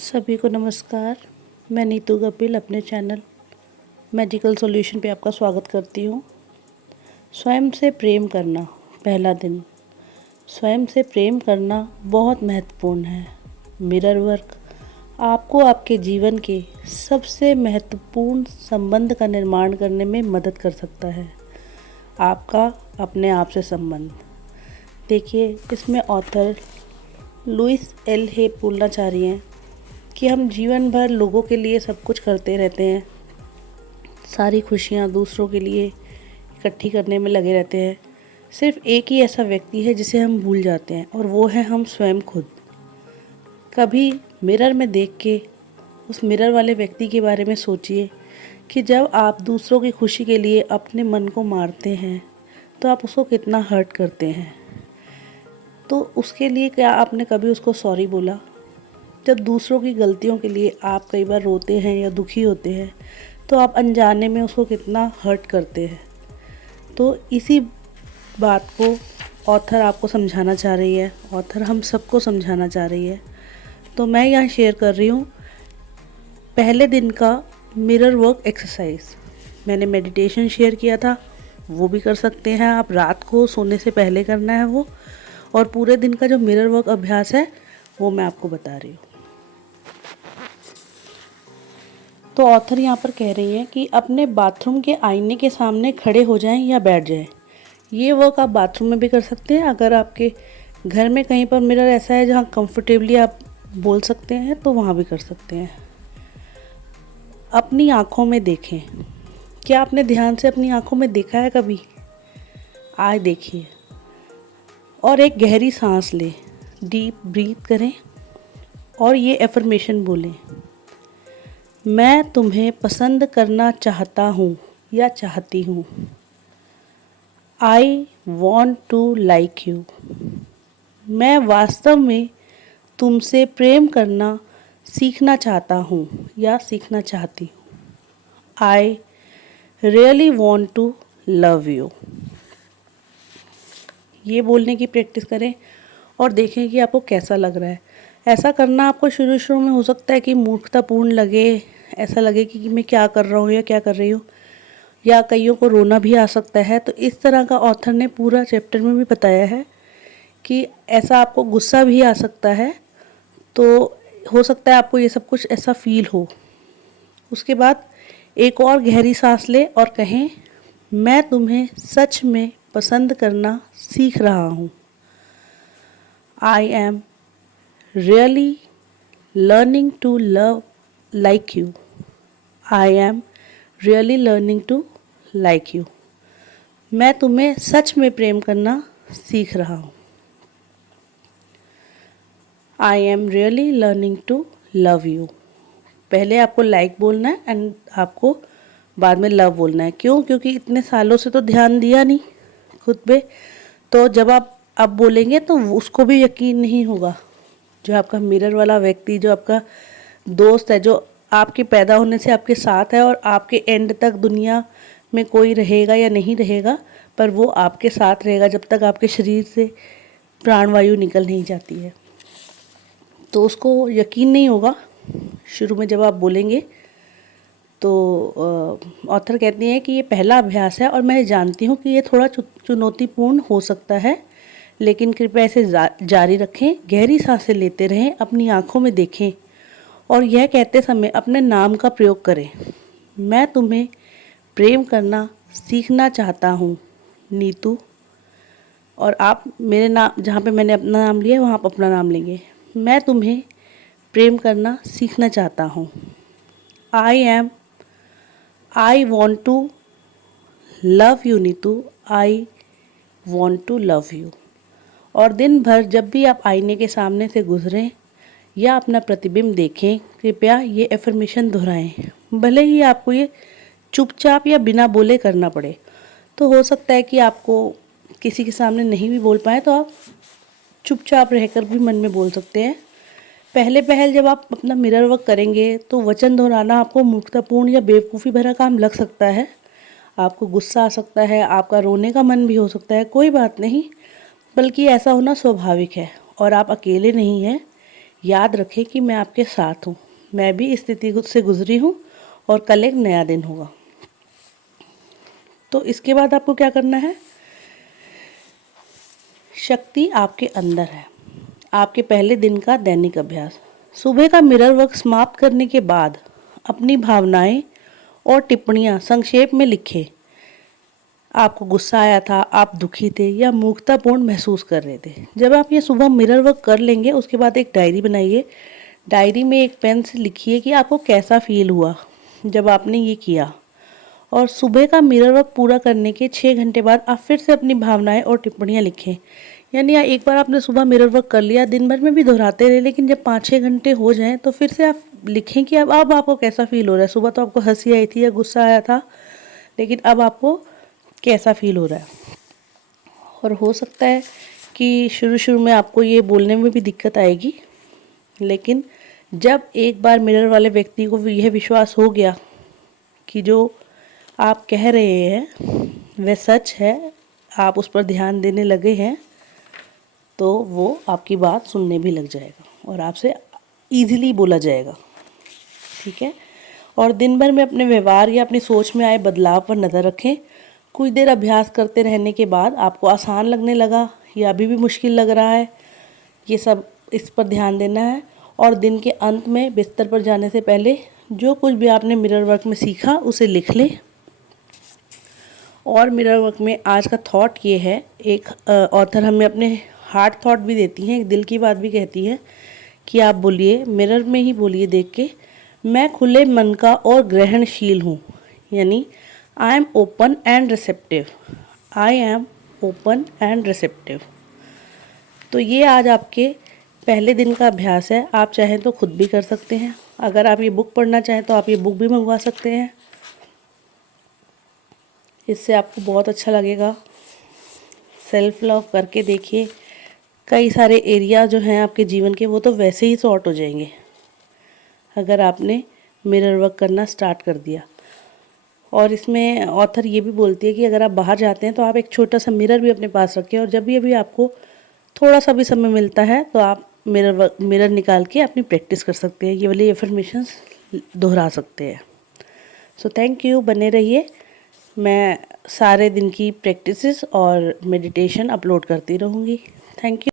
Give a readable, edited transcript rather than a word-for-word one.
सभी को नमस्कार। मैं नीतू कपिल अपने चैनल मैजिकल सॉल्यूशन पे आपका स्वागत करती हूँ। स्वयं से प्रेम करना, पहला दिन। स्वयं से प्रेम करना बहुत महत्वपूर्ण है। मिरर वर्क आपको आपके जीवन के सबसे महत्वपूर्ण संबंध का निर्माण करने में मदद कर सकता है। आपका अपने आप से संबंध। देखिए, इसमें ऑथर लुइस एल हे बोलना चाह रही हैं कि हम जीवन भर लोगों के लिए सब कुछ करते रहते हैं, सारी खुशियाँ दूसरों के लिए इकट्ठी करने में लगे रहते हैं। सिर्फ एक ही ऐसा व्यक्ति है जिसे हम भूल जाते हैं, और वो है हम स्वयं खुद। कभी मिरर में देख के उस मिरर वाले व्यक्ति के बारे में सोचिए कि जब आप दूसरों की खुशी के लिए अपने मन को मारते हैं तो आप उसको कितना हर्ट करते हैं। तो उसके लिए क्या आपने कभी उसको सॉरी बोला? जब दूसरों की गलतियों के लिए आप कई बार रोते हैं या दुखी होते हैं तो आप अनजाने में उसको कितना हर्ट करते हैं। तो इसी बात को ऑथर आपको समझाना चाह रही है, ऑथर हम सबको समझाना चाह रही है। तो मैं यहाँ शेयर कर रही हूँ पहले दिन का मिरर वर्क एक्सरसाइज। मैंने मेडिटेशन शेयर किया था, वो भी कर सकते हैं आप। रात को सोने से पहले करना है वो। और पूरे दिन का जो मिरर वर्क अभ्यास है वो मैं आपको बता रही हूँ। तो ऑथर यहाँ पर कह रही है कि अपने बाथरूम के आईने के सामने खड़े हो जाएं या बैठ जाएं। ये वर्क आप बाथरूम में भी कर सकते हैं। अगर आपके घर में कहीं पर मिरर ऐसा है जहाँ कंफर्टेबली आप बोल सकते हैं तो वहाँ भी कर सकते हैं। अपनी आँखों में देखें। क्या आपने ध्यान से अपनी आँखों में देखा है कभी? आज देखिए और एक गहरी सांस लें, डीप ब्रीथ करें और ये एफर्मेशन बोलें, मैं तुम्हें पसंद करना चाहता हूँ या चाहती हूँ। I want to like you. मैं वास्तव में तुमसे प्रेम करना सीखना चाहता हूँ या सीखना चाहती हूँ। I really want to love you. ये बोलने की प्रैक्टिस करें और देखें कि आपको कैसा लग रहा है। ऐसा करना आपको शुरू शुरू में हो सकता है कि मूर्खतापूर्ण लगे, ऐसा लगे कि मैं क्या कर रहा हूँ या क्या कर रही हूँ, या कईयों को रोना भी आ सकता है। तो इस तरह का ऑथर ने पूरा चैप्टर में भी बताया है कि ऐसा आपको गुस्सा भी आ सकता है। तो हो सकता है आपको ये सब कुछ ऐसा फील हो। उसके बाद एक और गहरी सांस ले और कहें, मैं तुम्हें सच में पसंद करना सीख रहा हूँ। I am really learning to love like you. I am really learning to like you. मैं तुम्हें सच में प्रेम करना सीख रहा हूँ। I am really learning to love you. पहले आपको लाइक बोलना है एंड आपको बाद में लव बोलना है। क्यों? क्योंकि इतने सालों से तो ध्यान दिया नहीं खुद पे। तो जब आप अब बोलेंगे तो उसको भी यकीन नहीं होगा। जो आपका मिरर वाला व्यक्ति, जो आपका दोस्त है, जो आपके पैदा होने से आपके साथ है और आपके एंड तक दुनिया में कोई रहेगा या नहीं रहेगा, पर वो आपके साथ रहेगा जब तक आपके शरीर से प्राणवायु निकल नहीं जाती है। तो उसको यकीन नहीं होगा शुरू में जब आप बोलेंगे। तो ऑथर कहती हैं कि ये पहला अभ्यास है और मैं जानती हूँ कि ये थोड़ा चुनौतीपूर्ण हो सकता है, लेकिन कृपया इसे जारी रखें। गहरी सांसें लेते रहें, अपनी आँखों में देखें और यह कहते समय अपने नाम का प्रयोग करें, मैं तुम्हें प्रेम करना सीखना चाहता हूँ नीतू। और आप मेरे नाम, जहाँ पे मैंने अपना नाम लिया वहाँ आप अपना नाम लेंगे। मैं तुम्हें प्रेम करना सीखना चाहता हूँ। I want to love you Neetu. I want to love you. और दिन भर जब भी आप आईने के सामने से गुजरें या अपना प्रतिबिंब देखें, कृपया ये एफर्मेशन दोहराएं। भले ही आपको ये चुपचाप या बिना बोले करना पड़े। तो हो सकता है कि आपको किसी के सामने नहीं भी बोल पाए तो आप चुपचाप रहकर भी मन में बोल सकते हैं। पहले पहल जब आप अपना मिरर वर्क करेंगे तो वचन दोहराना आपको मूर्खतापूर्ण या बेवकूफ़ी भरा काम लग सकता है। आपको गुस्सा आ सकता है, आपका रोने का मन भी हो सकता है। कोई बात नहीं, बल्कि ऐसा होना स्वाभाविक है और आप अकेले नहीं हैं। याद रखें कि मैं आपके साथ हूँ, मैं भी इस स्थिति से गुजरी हूँ और कल एक नया दिन होगा। तो इसके बाद आपको क्या करना है, शक्ति आपके अंदर है। आपके पहले दिन का दैनिक अभ्यास, सुबह का मिरर वर्क समाप्त करने के बाद अपनी भावनाएं और टिप्पणियां संक्षेप में लिखें। आपको गुस्सा आया था, आप दुखी थे या मूर्खतापूर्ण महसूस कर रहे थे। जब आप ये सुबह मिरर वर्क कर लेंगे, उसके बाद एक डायरी बनाइए। डायरी में एक पेन से लिखिए कि आपको कैसा फील हुआ जब आपने ये किया। और सुबह का मिरर वर्क पूरा करने के 6 घंटे बाद आप फिर से अपनी भावनाएं और टिप्पणियां लिखें। यानी एक बार आपने सुबह मिरर वर्क कर लिया, दिन भर में भी दोहराते रहे, लेकिन जब 5-6 घंटे हो जाएं तो फिर से आप लिखें कि अब आपको कैसा फील हो रहा है। सुबह तो आपको हंसी आई थी या गुस्सा आया था, लेकिन अब आपको कैसा फील हो रहा है। और हो सकता है कि शुरू शुरू में आपको ये बोलने में भी दिक्कत आएगी, लेकिन जब एक बार मिरर वाले व्यक्ति को यह विश्वास हो गया कि जो आप कह रहे हैं वह सच है, आप उस पर ध्यान देने लगे हैं, तो वो आपकी बात सुनने भी लग जाएगा और आपसे ईजिली बोला जाएगा। ठीक है। और दिन भर में अपने व्यवहार या अपनी सोच में आए बदलाव पर नज़र रखें। कुछ देर अभ्यास करते रहने के बाद आपको आसान लगने लगा या अभी भी मुश्किल लग रहा है, ये सब इस पर ध्यान देना है। और दिन के अंत में बिस्तर पर जाने से पहले जो कुछ भी आपने मिरर वर्क में सीखा उसे लिख लें। और मिरर वर्क में आज का थॉट ये है, एक ऑथर हमें अपने हार्ट थॉट भी देती हैं, एक दिल की बात भी कहती है कि आप बोलिए, मिरर में ही बोलिए देख के, मैं खुले मन का और ग्रहणशील हूँ। यानी I am open and receptive, I am open and receptive. तो ये आज आपके पहले दिन का अभ्यास है। आप चाहें तो खुद भी कर सकते हैं। अगर आप ये बुक पढ़ना चाहें तो आप ये बुक भी मंगवा सकते हैं, इससे आपको बहुत अच्छा लगेगा। सेल्फ लव करके देखिए, कई सारे एरिया जो हैं आपके जीवन के, वो तो वैसे ही सॉर्ट हो जाएंगे अगर आपने मिरर वर्क करना स्टार्ट कर दिया। और इसमें ऑथर ये भी बोलती है कि अगर आप बाहर जाते हैं तो आप एक छोटा सा मिरर भी अपने पास रखें, और जब भी अभी आपको थोड़ा सा भी समय मिलता है तो आप मिरर निकाल के अपनी प्रैक्टिस कर सकते हैं, ये वाली एफर्मेशंस दोहरा सकते हैं। सो थैंक यू, बने रहिए। मैं सारे दिन की प्रैक्टिसेस और मेडिटेशन अपलोड करती रहूँगी। Thank you.